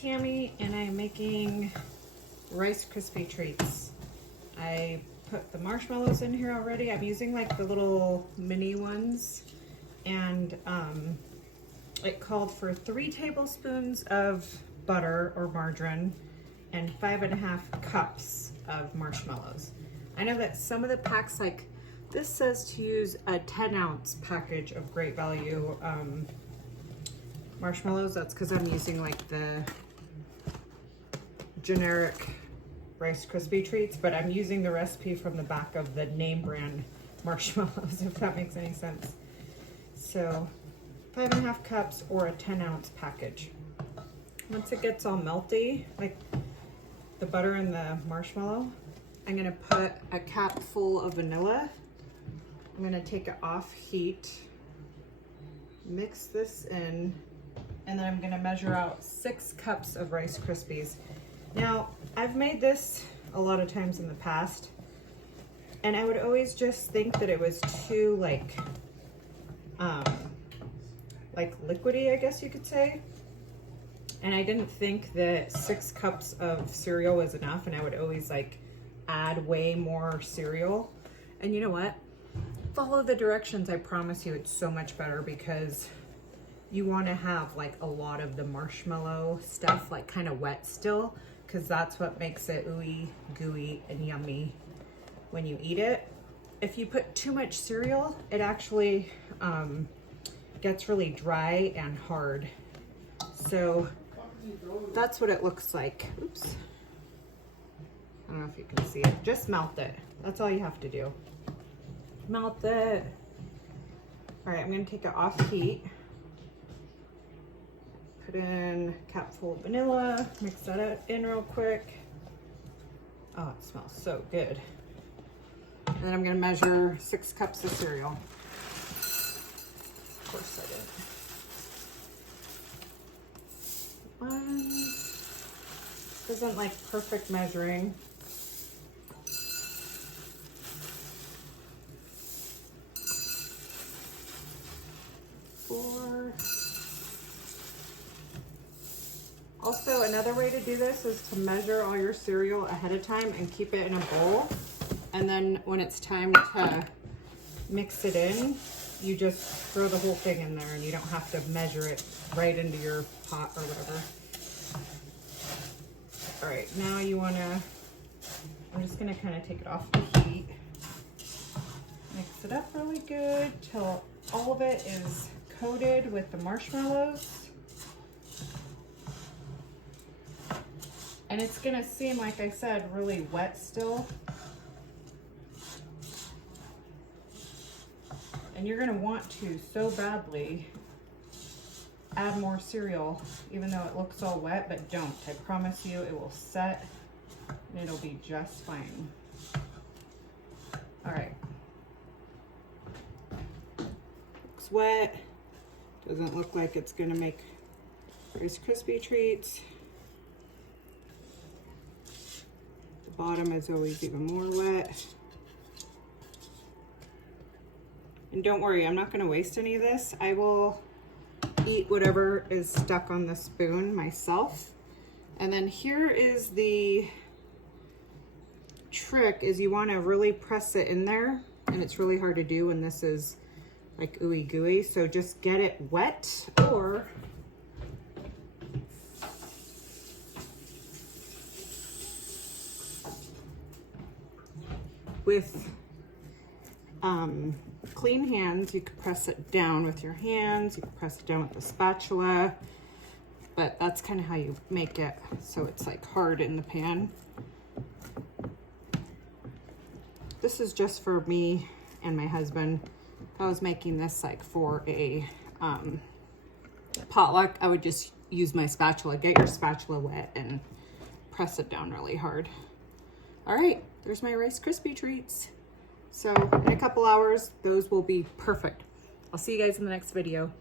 Tammy and I'm making Rice Krispy Treats. I put the marshmallows in here already. I'm using like the little mini ones, and it called for 3 tablespoons of butter or margarine and 5.5 cups of marshmallows. I know that some of the packs, like this says to use a 10-ounce package of Great Value marshmallows. That's because I'm using like the generic Rice Krispy Treats, but I'm using the recipe from the back of the name brand marshmallows, if that makes any sense. So 5.5 cups or a 10-ounce package. Once it gets all melty, like the butter and the marshmallow, I'm gonna put a cap full of vanilla. I'm gonna take it off heat, mix this in, and then I'm gonna measure out 6 cups of Rice Krispies. Now, I've made this a lot of times in the past, and I would always just think that it was too like liquidy, I guess you could say. And I didn't think that 6 cups of cereal was enough, and I would always like add way more cereal. And you know what? Follow the directions. I promise you it's so much better, because you want to have like a lot of the marshmallow stuff like kind of wet still, because that's what makes it ooey gooey and yummy when you eat it. If you put too much cereal, it actually gets really dry and hard. So that's what it looks like. Oops. I don't know if you can see it. Just melt it. That's all you have to do. Melt it. All right, I'm gonna take it off heat. Put in a cap full of vanilla, mix that in real quick. Oh, it smells so good. And then I'm gonna measure 6 cups of cereal. Of course I did. 1. This isn't like perfect measuring. 4. Also, another way to do this is to measure all your cereal ahead of time and keep it in a bowl. And then when it's time to mix it in, you just throw the whole thing in there and you don't have to measure it right into your pot or whatever. All right, now you wanna, I'm just gonna kind of take it off the heat. Mix it up really good till all of it is coated with the marshmallows. And it's gonna seem, like I said, really wet still. And you're gonna want to so badly add more cereal, even though it looks all wet, but don't. I promise you it will set and it'll be just fine. All right. Looks wet. Doesn't look like it's gonna make Rice Krispy Treats. The bottom is always even more wet. And don't worry, I'm not gonna waste any of this. I will eat whatever is stuck on the spoon myself. And then here is the trick, is you wanna really press it in there, and it's really hard to do when this is like ooey gooey. So just get it wet, or with clean hands, you can press it down with your hands, you can press it down with the spatula, but that's kind of how you make it so it's like hard in the pan. This is just for me and my husband. If I was making this like for a potluck, I would just use my spatula. Get your spatula wet and press it down really hard. All right, there's my Rice Krispy Treats. So in a couple hours, those will be perfect. I'll see you guys in the next video.